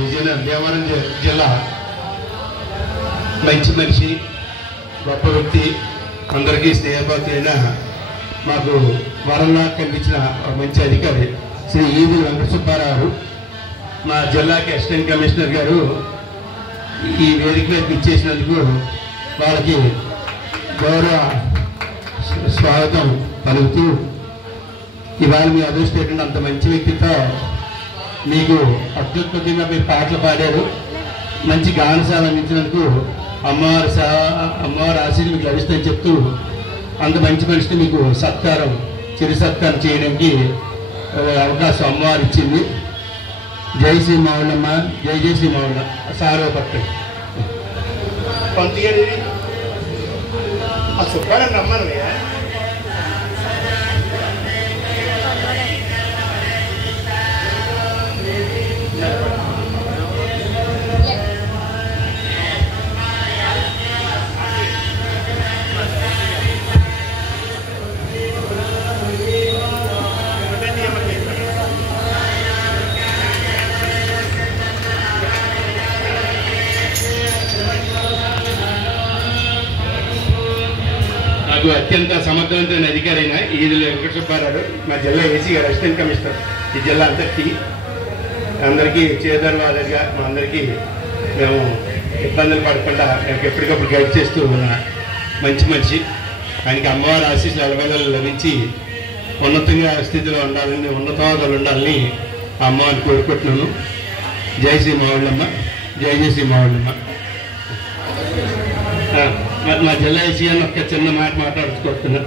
దేవరం జిల్లా మంచి మనిషి, గొప్ప వ్యక్తి, అందరికీ స్నేహభాతి అయిన మాకు వరంలా కనిపించిన మంచి అధికారి శ్రీ ఈది వెంకట సుబ్బారావు, మా జిల్లాకి అసిస్టెంట్ కమిషనర్ గారు ఈ వేదిక మీద ఇచ్చేసినందుకు వాళ్ళకి గౌరవ స్వాగతం పలుకుతూ, ఇవాళ మీ అదృష్టం అంత మంచి వ్యక్తితో మీకు అత్యుత్పత్తిగా మీరు పాటలు పాడారు, మంచి గానశాల అందించినందుకు అమ్మవారి ఆశీర్వాదం మీకు లభిస్తుందని చెప్తూ, అంత మంచి మనిషిని మీకు సత్కారం, చిరు సత్కారం చేయడానికి అవకాశం అమ్మవారు ఇచ్చింది. జై శ్రీ మావుళ్ళమ్మ, జై జై శ్రీ మావుళ్ళ. సారో పక్కన పంతుగారి ఆ సుబ్బారావు రమ్మన్నయ్యా. నాకు అత్యంత సమర్థవంతమైన అధికారి అయిన ఈది వెంకట సుబ్బారావు, మా జిల్లా ఏసీ గారు, అసిస్టెంట్ కమిషనర్ ఈ జిల్లా అంతటికి అందరికీ చేదర్వాదగా మా అందరికీ మేము ఇబ్బందులు పడకుండా మేము ఎప్పటికప్పుడు గైడ్ చేస్తూ ఉన్న మంచి మనిషి. ఆయనకి అమ్మవారి ఆశీస్సులు అలవేళలు లభించి ఉన్నతంగా స్థితిలో ఉండాలని, ఉన్నతవాదాలు ఉండాలని ఆ అమ్మవారిని కోరుకుంటున్నాను. జై శ్రీ మావుళ్ళమ్మ, జై జై శ్రీ మావుళ్ళమ్మ. మా జిల్లా ఏసీ అని ఒక చిన్న మాట మాట్లాడుకోరుతున్నా.